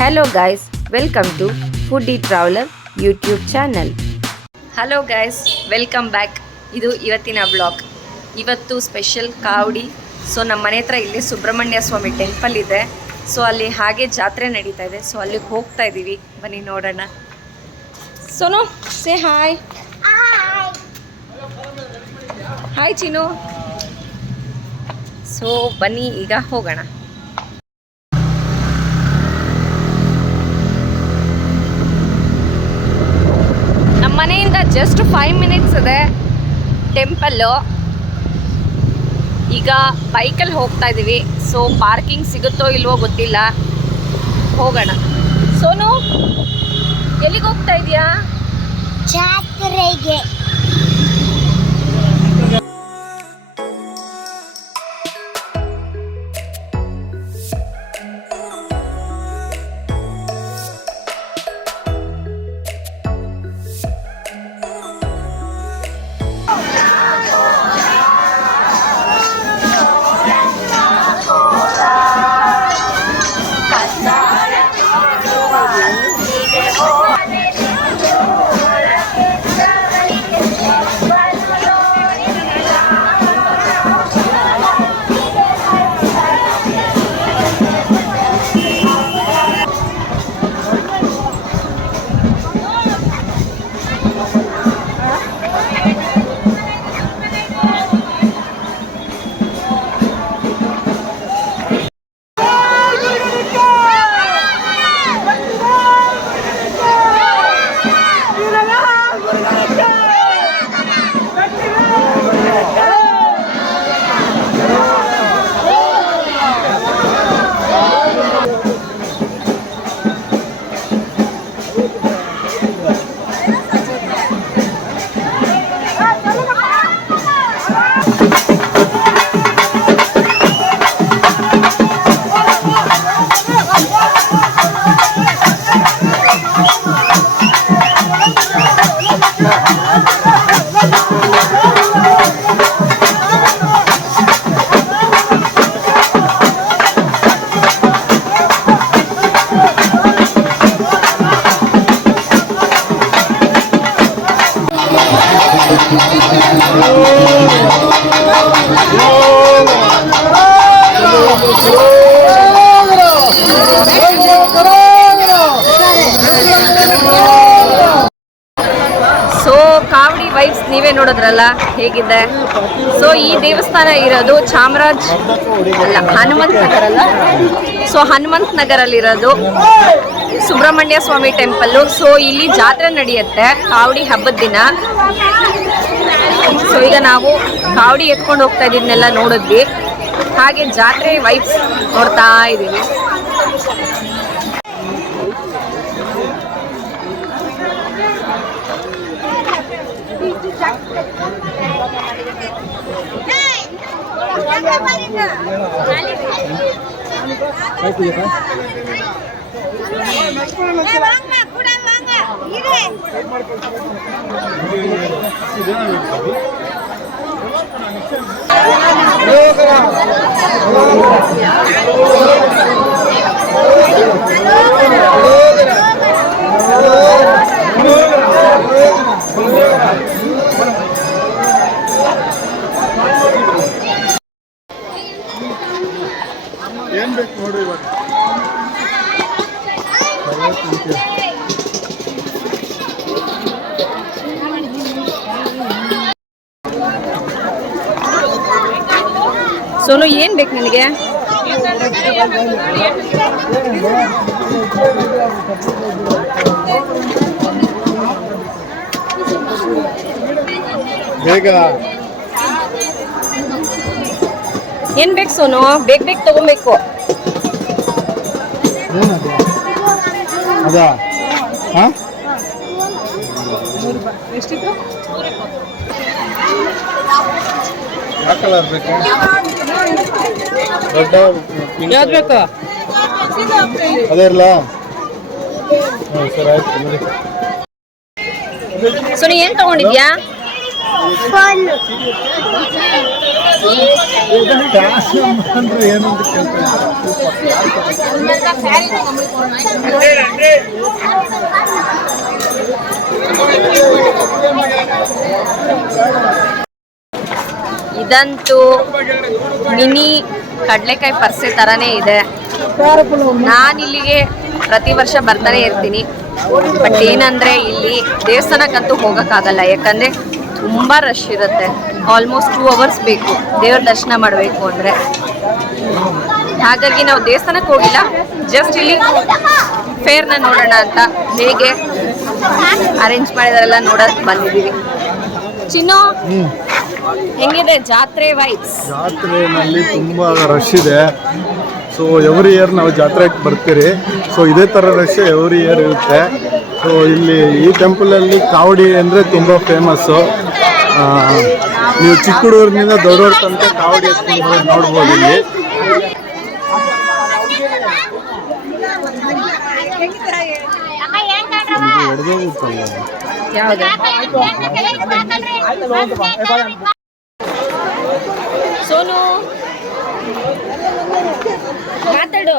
Hello guys, welcome to foodie traveller YouTube channel. Hello guys, welcome back. ಇದು ಇವತ್ತಿನ blog. ಇವತ್ತು special kavadi. So ನಮ್ಮ ಮನೆ ಹತ್ರ ಇಲ್ಲಿ ಸುಬ್ರಹ್ಮಣ್ಯ ಸ್ವಾಮಿ ಟೆಂಪಲ್ ಇದೆ. ಸೊ ಅಲ್ಲಿ ಹಾಗೆ ಜಾತ್ರೆ ನಡೀತಾ ಇದೆ. ಸೊ ಅಲ್ಲಿಗೆ ಹೋಗ್ತಾ ಇದ್ದೀವಿ, ಬನ್ನಿ ನೋಡೋಣ. Sonu, say hi. ಹಾಯ್ ಚಿನ್ನು. ಸೊ ಬನ್ನಿ ಈಗ ಹೋಗೋಣ. ನಮ್ಮ ಮನೆಯಿಂದ ಜಸ್ಟ್ 5 ಮಿನಿಟ್ಸ್ ಇದೆ ಟೆಂಪಲ್ಲು. ಈಗ ಬೈಕಲ್ಲಿ ಹೋಗ್ತಾ ಇದ್ದೀವಿ. ಸೊ ಪಾರ್ಕಿಂಗ್ ಸಿಗುತ್ತೋ ಇಲ್ವೋ ಗೊತ್ತಿಲ್ಲ, ಹೋಗೋಣ. ಸೋನು, ಎಲ್ಲಿಗೆ ಹೋಗ್ತಾ ಇದೀಯಾ? ಜಾತ್ರೆಗೆ. ಸೊ ಕಾವಡಿ ವೈಬ್ಸ್ ನೀವೇ ನೋಡಿದ್ರಲ್ಲ ಹೇಗಿದೆ. ಸೊ ಈ ದೇವಸ್ಥಾನ ಇರೋದು ಹನುಮಂತ ನಗರ ಅಲ್ಲ, ಸೊ ಹನುಮಂತ ನಗರಲ್ಲಿರೋದು ಸುಬ್ರಹ್ಮಣ್ಯ ಸ್ವಾಮಿ ಟೆಂಪಲ್ಲು. ಸೊ ಇಲ್ಲಿ ಜಾತ್ರೆ ನಡೆಯುತ್ತೆ ಕಾವಡಿ ಹಬ್ಬದ ದಿನ. ಸೊ ಈಗ ನಾವು ಕಾವಡಿ ಎತ್ಕೊಂಡು ಹೋಗ್ತಾ ಇದ್ದನ್ನೆಲ್ಲ ನೋಡಿದ್ವಿ, ಹಾಗೆ ಜಾತ್ರೆ ವೈಬ್ಸ್ ನೋಡ್ತಾ ಇದ್ದೀವಿ. ಏನ್ ಬೇಕು ನೋಡ್ರಿ ಇವಾಗ. ಸೋನು, ಏನ್ ಬೇಕು ನಿನಗೆ? ಬೇಗ ಏನ್ ಬೇಕು ಸೋನು? ಬೇಗ ತಗೋಬೇಕು. ಅದಾ ಎಷ್ಟಿತ್ತು? ಯಾವ ಕಲರ್ ಬೇಕು? ದೊಡ್ಡ ಯಾವ್ದು ಬೇಕು? ಅದೇ ಇರಲ್ಲ. ಸರಿ ಆಯ್ತು ನೋಡಿ. ಸೋನು, ಏನ್ ತಗೊಂಡಿದ್ಯಾ? ಅಂದ್ರೆ ಏನು ಅಂತ ಕೇಳ್ತಾ ಇದಂತೂ ಮಿನಿ ಕಡಲೆಕಾಯಿ ಪರ್ಸೆ ಥರನೇ ಇದೆ. ನಾನು ಇಲ್ಲಿಗೆ ಪ್ರತಿ ವರ್ಷ ಬರ್ತಾನೆ ಇರ್ತೀನಿ. ಬಟ್ ಏನಂದರೆ ಇಲ್ಲಿ ದೇವಸ್ಥಾನಕ್ಕಂತೂ ಹೋಗೋಕ್ಕಾಗಲ್ಲ, ಯಾಕಂದರೆ ತುಂಬ ರಶ್ ಇರುತ್ತೆ. ಆಲ್ಮೋಸ್ಟ್ 2 ಅವರ್ಸ್ ಬೇಕು ದೇವ್ರ ದರ್ಶನ ಮಾಡಬೇಕು ಅಂದರೆ. ಹಾಗಾಗಿ ನಾವು ದೇವಸ್ಥಾನಕ್ಕೆ ಹೋಗಿಲ್ಲ, ಜಸ್ಟ್ ಇಲ್ಲಿ ಫೇರ್ನ ನೋಡೋಣ ಅಂತ ಹೇಗೆ ಅರೇಂಜ್ ಮಾಡಿದಾರೆಲ್ಲ ನೋಡೋಕೆ ಬಂದಿದ್ದೀವಿ. ಚಿನ್ನು, ಹೆಂಗಿದೆ ಜಾತ್ರೆ ವೈಬ್ಸ್? ಜಾತ್ರೆನಲ್ಲಿ ತುಂಬ ರಶ್ ಇದೆ. ಸೊ ಎವ್ರಿ ಇಯರ್ ನಾವು ಜಾತ್ರೆಗೆ ಬರ್ತೀರಿ. ಸೊ ಇದೇ ಥರ ರಶ್ ಎವ್ರಿ ಇಯರ್ ಇರುತ್ತೆ. ಸೊ ಇಲ್ಲಿ ಈ ಟೆಂಪಲಲ್ಲಿ ಕಾವಡಿ ಅಂದರೆ ತುಂಬ ಫೇಮಸ್ಸು. ನೀವು ಚಿಕ್ಕ ಹುಡುಗರಿನಿಂದ ದೊಡ್ಡವ್ರ ತನಕ ಕಾವಡಿ ಎತ್ಕೊಂಡು ನೋಡ್ಬೋದು ಇಲ್ಲಿ. ಯಾವುದು ಸೋನು ಮಾತಾಡು.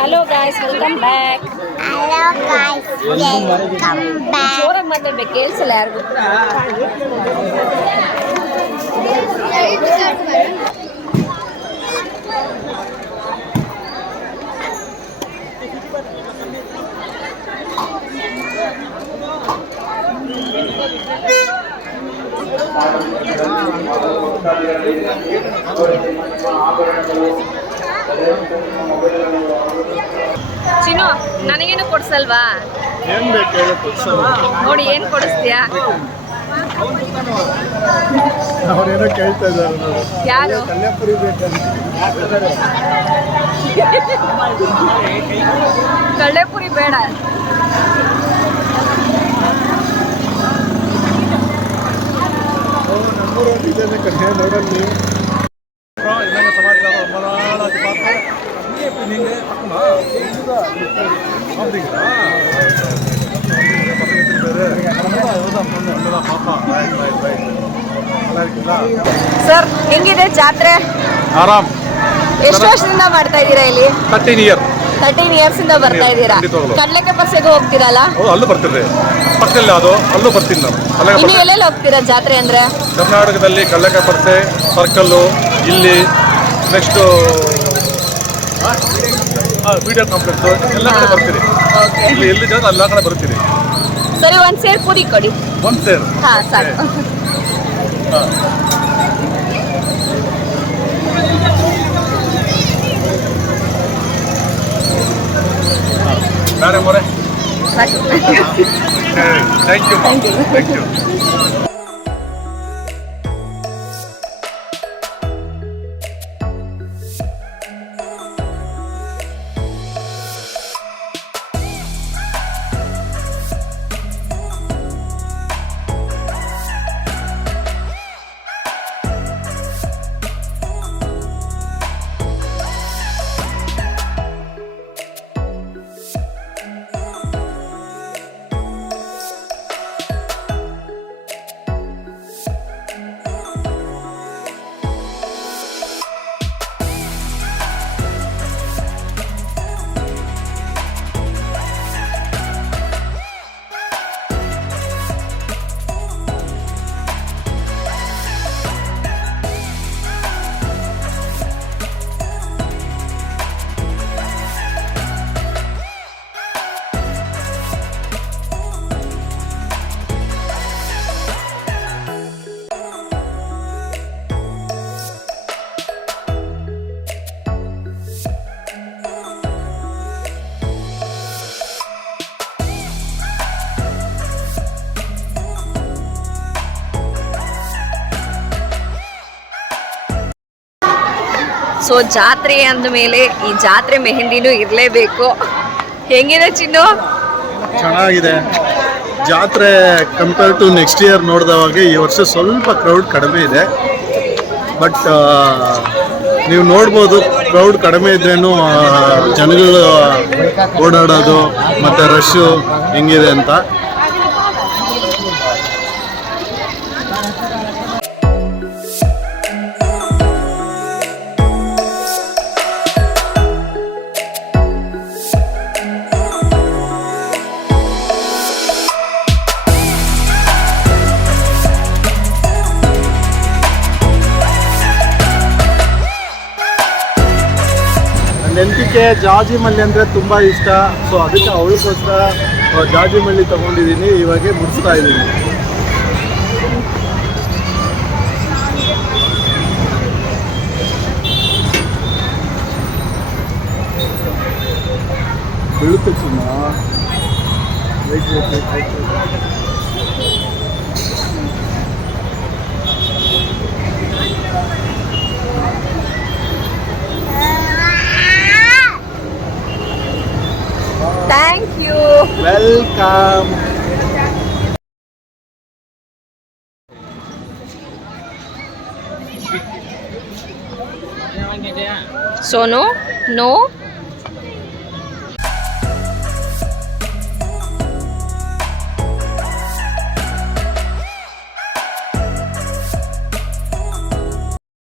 Hello guys, welcome back. ಜೋರಾಗಿ ಮಾತಾಡ್ಬೇಕು, ಕೇಳಿಸಲ್ಲ ಯಾರಿಗೂ. ಚಿನ್ನು, ನನಗೇನು ಕೊಡ್ಸಲ್ವಾ? ಏನು ಬೇಕು ಹೇಳಿ, ನೋಡಿ ಏನು ಕೊಡಿಸ್ತೀಯಾ? ಅವ್ರೇನೋ ಕೇಳ್ತಾ ಇದ್ದಾರೆ ನೋಡಿ. ಯಾರು? ಕಲ್ಯಾಪುರಿ ಬೇಕಂತ. ಕಳ್ಳೆಪುರಿ ಬೇಡ. ನಮ್ಮೂರಲ್ಲಿ ಇದನ್ನೇ ಕನ್ಯಾ ನೋಡಲ್ಲಿ. ಸರ್, ಹೆಂಗಿದೆ ಜಾತ್ರೆ? ಆರಾಮ್. ಎಷ್ಟು ವರ್ಷದಿಂದ ಮಾಡ್ತಾ ಇದ್ದೀರಾ ಇಲ್ಲಿ? 13 ಇಯರ್ಸ್ ಇಂದ ಬರ್ತಾ ಇದ್ದೀರಾ? ಕಡ್ಲೆಕಾಯಿ ಪರ್ಸೆಗೆ ಹೋಗ್ತೀರಲ್ಲ? ಅಲ್ಲೂ ಬರ್ತಿರ್ರಿ, ಪಕ್ಕದಲ್ಲಿ ಅದು ಅಲ್ಲೂ ಬರ್ತೀನಿ ನಾನು. ಇನ್ನು ಎಲ್ಲೆಲ್ಲಿ ಹೋಗ್ತೀರಾ ಜಾತ್ರೆ ಅಂದ್ರೆ? ಕರ್ನಾಟಕದಲ್ಲಿ ಕಡ್ಲೆಕಾಯಿ ಪರ್ಸೆ ಸರ್ಕಲ್ಲು, ಇಲ್ಲಿ ನೆಕ್ಸ್ಟು ವಿಡಿಯೋ ಕಾಂಪ್ಲೆಕ್ಸ್ ಎಲ್ಲ ಕಡೆ ಬರ್ತೀರಿ. ಇಲ್ಲಿ ಎಲ್ಲಿ ಜಾಗ ಎಲ್ಲ ಕಡೆ ಬರ್ತೀರಿ. ಸರಿ, ಒಂದ್ ಸೇರ್ ಪೂರಿ ಕೊಡಿ. ಒಂದು ಸೇರು. ಹಾ, ಸಾಕು. ಬೇರೆ ಮೊರೆ. ಸಾಕು. Thank you. Thank you. So ಜಾತ್ರೆ ಅಂದ ಮೇಲೆ ಈ ಜಾತ್ರೆ ಮೆಹಂದಿನೂ ಇರಲೇಬೇಕು. ಹೆಂಗಿದೆ ಚಿನ್ನು? ಚೆನ್ನಾಗಿದೆ ಜಾತ್ರೆ. ಕಂಪೇರ್ ಟು ನೆಕ್ಸ್ಟ್ ಇಯರ್ ನೋಡಿದವಾಗ ಈ ವರ್ಷ ಸ್ವಲ್ಪ ಕ್ರೌಡ್ ಕಡಿಮೆ ಇದೆ. ಬಟ್ ನೀವು ನೋಡ್ಬೋದು, ಕ್ರೌಡ್ ಕಡಿಮೆ ಇದ್ರೇನು ಜನಗಳು ಓಡಾಡೋದು ಮತ್ತು ರಶ್ಶು ಹೆಂಗಿದೆ ಅಂತ. ಅವಳಿಗೆ ಜಾಜಿ ಮಲ್ಲಿ ಅಂದರೆ ತುಂಬ ಇಷ್ಟ. ಸೊ ಅದಕ್ಕೆ ಅವಳಿಗೋಸ್ಕರ ಜಾಜಿ ಮಲ್ಲಿ ತೊಗೊಂಡಿದ್ದೀನಿ, ಇವಾಗೆ ಮುಡಿಸ್ತಾ ಇದ್ದೀನಿ. ಬೀಳುತ್ತೆ ಚಿನ್ನ. Thank you. ವೆಲ್ಕಮ್. ಸೋನು ನೋ.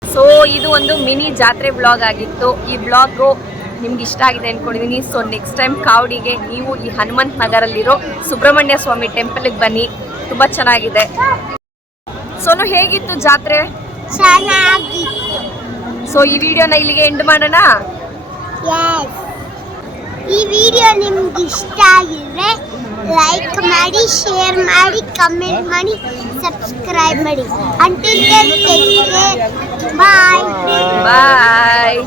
ಸೊ ಇದು ಒಂದು ಮಿನಿ ಜಾತ್ರೆ ಬ್ಲಾಗ್ ಆಗಿತ್ತು. ಈ ಬ್ಲಾಗು ನಿಮ್ಗೆ ಇಷ್ಟ ಆಗಿದೆ ಅಂದ್ಕೊಂಡಿದ್ದೀನಿ. ಸೊ ನೆಕ್ಸ್ಟ್ ಟೈಮ್ ಕಾವಡಿಗೆ ನೀವು ಈ ಹನುಮಂತ ನಗರಲ್ಲಿರೋ ಸುಬ್ರಹ್ಮಣ್ಯ ಸ್ವಾಮಿ ಟೆಂಪಲ್ಗೆ ಬನ್ನಿ, ತುಂಬ ಚೆನ್ನಾಗಿದೆ. ಸೋನು ಹೇಗಿತ್ತು ಜಾತ್ರೆ? ಚೆನ್ನಾಗಿತ್ತು. ಸೊ ಈ ವಿಡಿಯೋನ ಇಲ್ಲಿಗೆ ಎಂಡ್ ಮಾಡೋಣ. ಈ ವಿಡಿಯೋ ನಿಮ್ಗೆ ಇಷ್ಟ ಆಗಿದ್ರೆ ಲೈಕ್ ಮಾಡಿ, ಶೇರ್ ಮಾಡಿ, ಕಮೆಂಟ್ ಮಾಡಿ, ಸಬ್ಸ್ಕ್ರೈಬ್ ಮಾಡಿ. Until then take care. Bye. ಬಾಯ್.